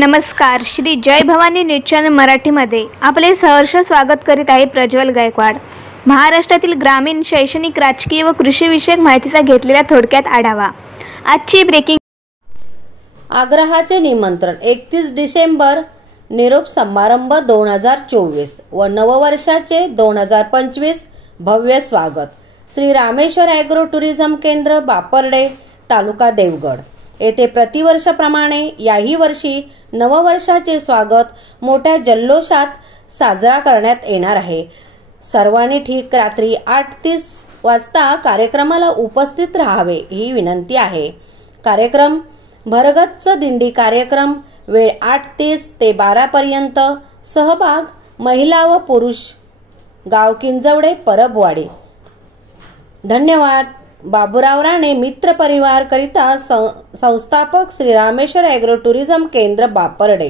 नमस्कार. श्री जय Bhavani news channel मराठीमध्ये आपले सहर्ष स्वागत करीत आहे प्रज्वल गायकवाड. महाराष्ट्रातील ग्रामीण, शैक्षणिक, राजकीय व कृषी विषयक माहितीचा घेतलेला थोडक्यात आढावा. आजची ब्रेकिंग. आग्रहाचे निमंत्रण 31 डिसेंबर निरोप समारंभ 2024 व नववर्षाचे 2025 भव्य स्वागत. श्री रामेश्वर ॲग्रो टुरिझम केंद्र, बापरडे, तालुका देवगड येथे प्रतिवर्षाप्रमाणे याही वर्षी नववर्षाचे स्वागत मोठ्या जल्लोषात साजरा करण्यात येणार आहे. सर्वांनी ठीक रात्री 8:30 वाजता कार्यक्रमाला उपस्थित राहावे ही विनंती आहे. कार्यक्रम भरगच्च दिंडी कार्यक्रम, वेळ 8:30 ते 12 पर्यंत. सहभाग महिला व पुरुष. गाव किंजवडे, परबवाडी. धन्यवाद. बाबूराव राणे, मित्र परिवार करिता संस्थापक, श्री रामेश्वर ॲग्रो टुरिझम केंद्र, बापरडे.